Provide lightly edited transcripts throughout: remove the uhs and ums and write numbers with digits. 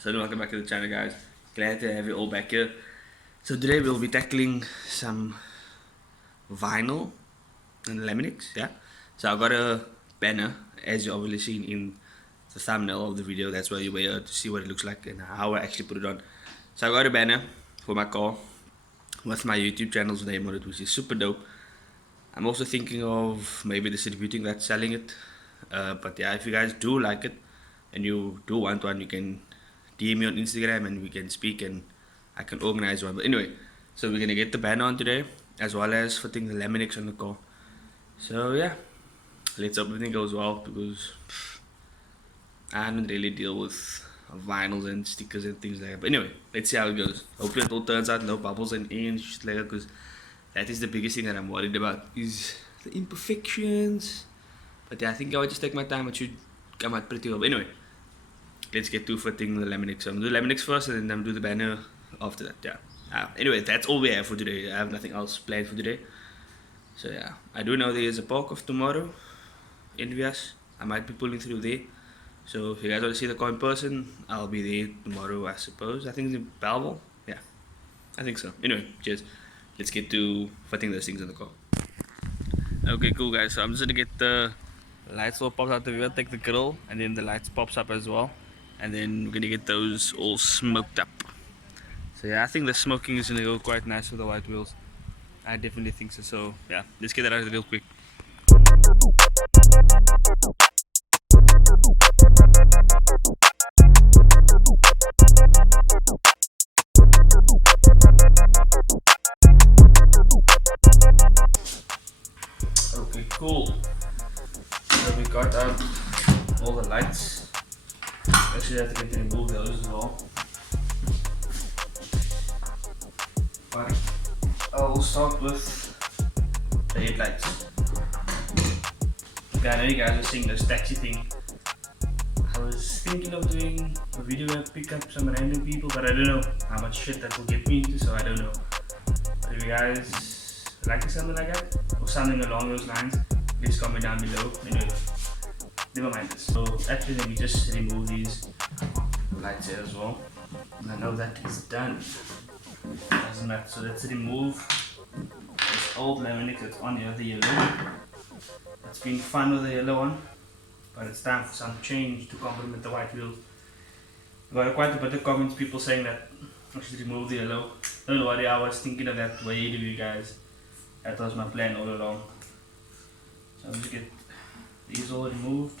So welcome back to the channel, guys. Glad to have you all back here. So today we'll be tackling some vinyl and laminates, yeah. So I've got a banner, as you obviously seen in the thumbnail of the video. That's why you were here to see what it looks like and how I actually put it on. So I got a banner for my car with my YouTube channel's name on it, which is super dope. I'm also thinking of maybe distributing that, selling it. But yeah, if you guys do like it and you do want one, you can DM me on Instagram and we can speak and I can organize one. But anyway, so we're gonna get the banner on today as well as fitting the laminates on the car. So yeah, let's hope everything goes well because I don't really deal with vinyls and stickers and things like that. But anyway, let's see how it goes. Hopefully it all turns out, no bubbles and ends, shit like that, because that is the biggest thing that I'm worried about is the imperfections. But yeah, I think I will just take my time. It should come out pretty well. But anyway, let's get to fitting the laminates. So I'm gonna do laminates first and then I'm gonna do the banner after that. Yeah. Anyway, that's all we have for today. I have nothing else planned for today. So yeah, I do know there is a park of tomorrow in Vias. I might be pulling through there. So if you guys want to see the car in person, I'll be there tomorrow, I suppose. I think it's in Belleville. Yeah, I think so. Anyway, cheers. Let's get to fitting those things in the car. Okay, cool guys. So I'm just gonna get the lights all popped out the wheel, take the grill, and then the lights pops up as well. And then we're gonna get those all smoked up. So yeah, I think the smoking is gonna go quite nice with the white wheels. I definitely think so. So yeah, let's get that out real quick. Okay, cool. So we got out all the lights. Actually, I have to get to remove those as well. But I'll start with the headlights. Okay, I know you guys are seeing this taxi thing. I was thinking of doing a video and pick up some random people, but I don't know how much shit that will get me into, so I don't know. But if you guys like something like that, or something along those lines, please comment down below. Anyway, never mind this. So actually let me just remove these lights here as well. And I know that is done. Doesn't matter. So let's remove this old laminate that's on here, the yellow. It's been fun with the yellow one, but it's time for some change to complement the white wheels. I got quite a bit of comments, people saying that I should remove the yellow. Don't worry, I was thinking of that way to you guys. That was my plan all along. So I'm just get these all removed.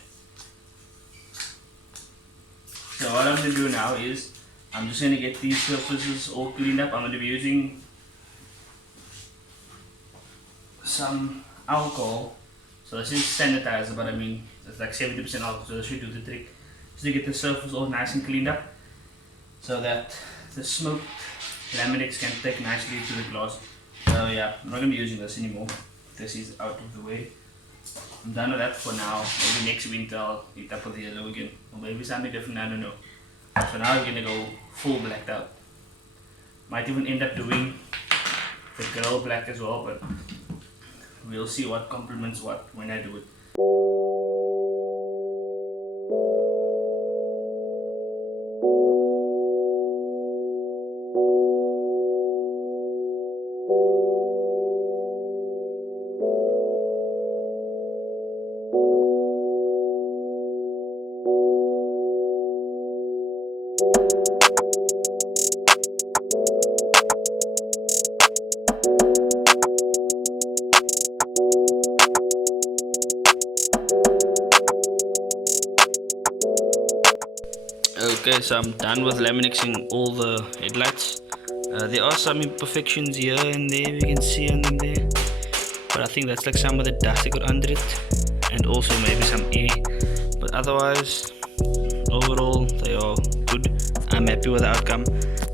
So what I'm going to do now is I'm just going to get these surfaces all cleaned up. I'm going to be using some alcohol. So this is sanitizer, but I mean it's like 70% alcohol, so this should do the trick. Just to get the surface all nice and cleaned up, so that the smoked laminates can take nicely to the glass. So yeah, I'm not going to be using this anymore. This is out of the way. I'm done with that for now. Maybe next winter I'll hit up with the yellow again, or maybe something different, I don't know. So now I'm going to go full blacked out. Might even end up doing the grill black as well, but we'll see what complements what when I do it. Okay, so I'm done with laminating all the headlights. There are some imperfections here and there, you can see on them there. But I think that's like some of the dust that got under it. And also maybe some air. But otherwise, overall, they are good. I'm happy with the outcome.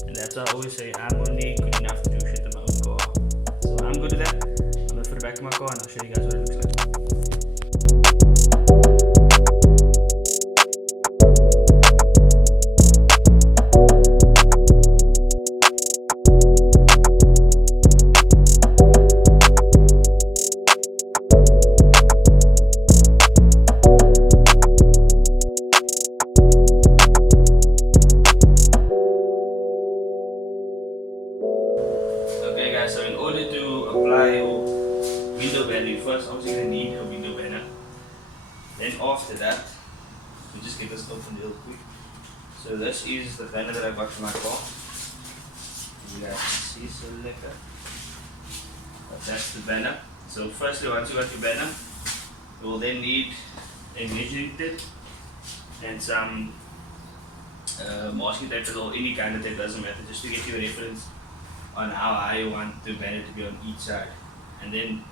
And that's why I always say I'm only good enough to do shit in my own car. So I'm good with that. I'm going to put it back in my car and I'll show you guys what it looks like. So this is the banner that I got for my car. You guys can see so lekker. But that's the banner. So firstly, once you got your banner, you will then need a measuring tape and some masking tape or any kind of tape, doesn't matter, just to get you a reference on how high you want the banner to be on each side. And then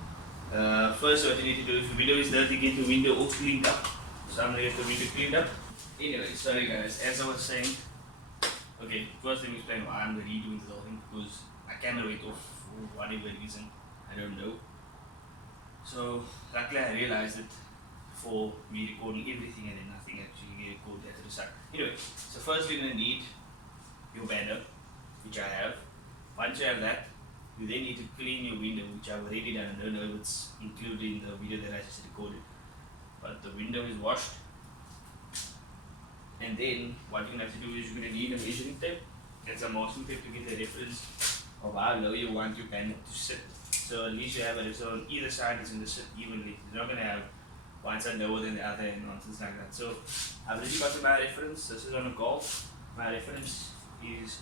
first what you need to do, if your window is dirty, get your window all cleaned up. So I'm going to get the window cleaned up. Anyway, sorry guys, as I was saying, okay, first let me explain why I'm redoing this whole thing, because my camera went off for whatever reason, I don't know. So luckily I realized that for me recording everything and then nothing actually get recorded at the side. Anyway, so first we're going to need your banner, which I have. Once you have that, you then need to clean your window, which I've already done. I don't know if it's included in the video that I just recorded, but the window is washed. And then what you're going to have to do is you're going to need a measuring tape and some masking tape to get a reference of how low you want your banner to sit. So at least you have it, so on either side it's going to sit evenly. You're not going to have one side lower than the other and nonsense like that. So I've already got my reference. This is on a golf. My reference is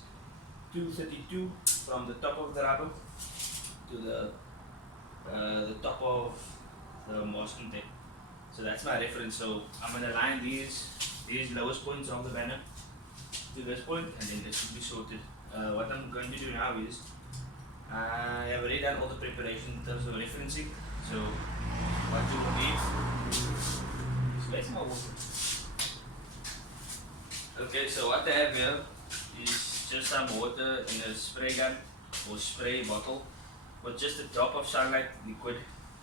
232 from the top of the rubber to the top of the masking tape. So that's my reference. So I'm going to line these lowest points of the banner to this point, and then this should be sorted. What I'm going to do now is I have already done all the preparation in terms of referencing. So what you will need is, where's my water? Okay, so what I have here is just some water in a spray gun or spray bottle with just a drop of sunlight liquid.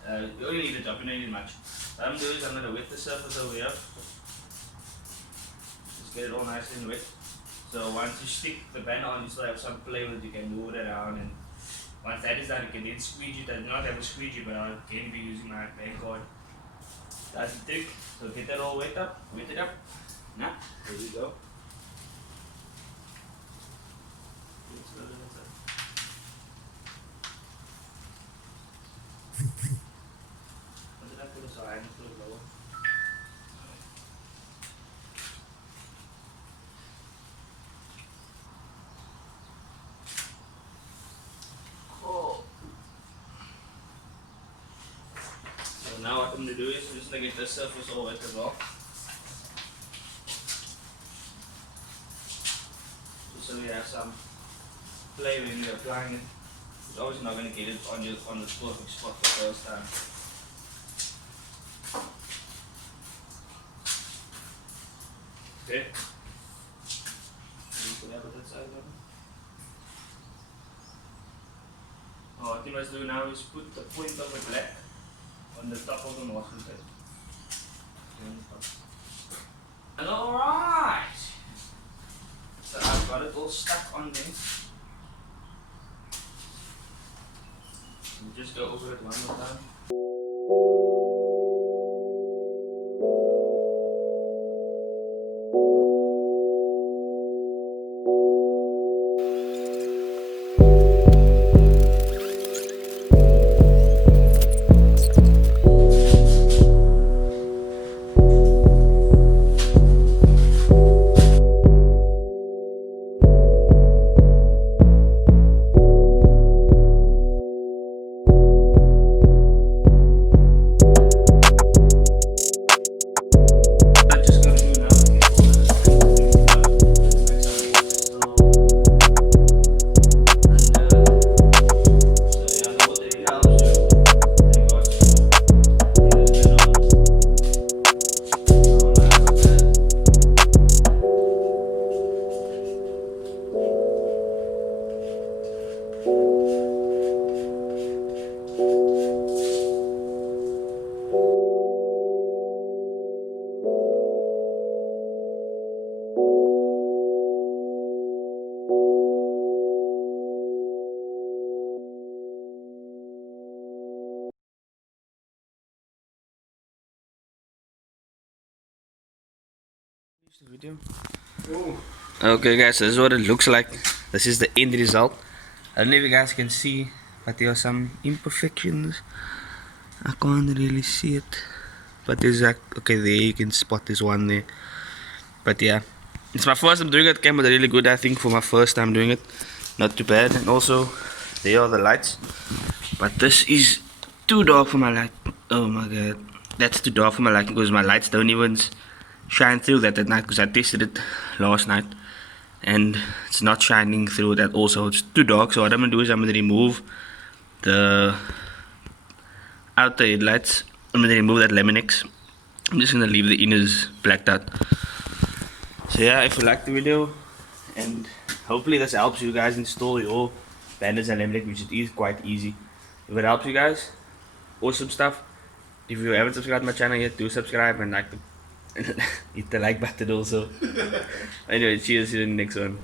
You only need a drop, you don't need much. What I'm doing is I'm going to wet the surface over here. Just get it all nice and wet. So once you stick the banner on, you still have some play with it, you can move it around, and once that is done, you can then squeegee it. I do not have a squeegee, but I'll again be using my bank card. That's the trick. So get that all wet it up. Now, there we go. What did I put aside? I put it lower. Cool. So now what I'm going to do is I'm just going to get this surface all wet as well. Just so we have some play when you're applying it. It's obviously not going to get it on the perfect spot the first time. Okay. Put that with that side of it. What you must do now is put the point of the black on the top of the masking tape. And alright! So I've got it all stuck on there. We'll just go over it one more time. The video. Okay guys, this is what it looks like. This is the end result. I don't know if you guys can see, but there are some imperfections. I can't really see it, but there's like, okay, there you can spot this one there. But yeah, It's my first time doing it. Came out really good, I think, for my first time doing it. Not too bad. And also, there are the lights. But this is too dark for my light. Oh my god. That's too dark for my lighting because my lights don't even shine through that at night because I tested it last night. And it's not shining through that also. It's too dark. So what I'm going to do is I'm going to remove the outer headlights. I'm going to remove that Laminex. I'm just going to leave the inners blacked out. So yeah, if you like the video, and hopefully this helps you guys install your banners and Laminex, which is quite easy. If it helps you guys, awesome stuff. If you haven't subscribed to my channel yet, do subscribe and like the hit the like button also. Anyway, cheers, see you in the next one.